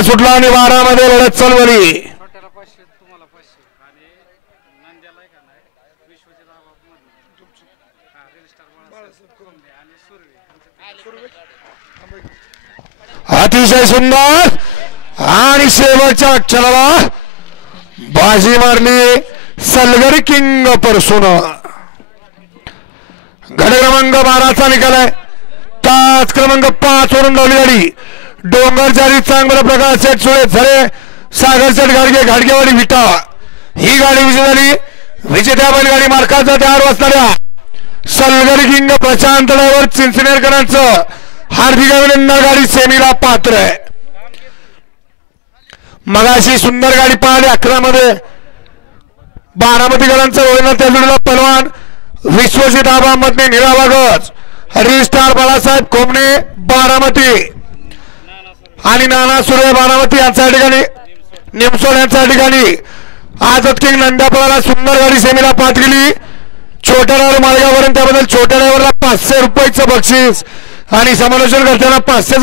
पहिला सुटला आणि 12 मध्ये लढत चालवली. अतिशय सुंदर आणि शेवटच्या क्षणाला बाजी मारली सलगरी किंग परसून. गट क्रमांक 12चा निकाल आहे. तास क्रमांक 5 वरून धावली गाडी डोंगरचारी चांगला प्रकार सेट सुळे झरे सागर सेट घाडगे घाडगेवाडी विटा ही गाडी विजय झाली. विजेत्या बैलगाडी मार्काचा तयार असणाऱ्या सलगरी किंग प्रशांत ड्रायव्हर चिंचनेरकरांचं हार्दिक अभिनंदन. गाडी सेमीला पात्र आहे. मगाशी सुंदर गाडी पाहिली 11 मध्ये बारामतीकरांचा होईना त्या जोडीला पहलवान विश्वजित आबामतने निरावागज हरिस्टार बाळासाहेब कोमणे बारामती आणि नाना सुरे बारामती यांच्या ठिकाणी निमसोड यांच्या ठिकाणी आज किंग नंद्यापळाला सुंदर गाडी सेमीला पाठ केली. छोट्या ड्रायव्हर मार्गावरून त्याबद्दल छोट्या ड्रायव्हरला 500 रुपयाचं बक्षीस आणि समालोचन करताना 500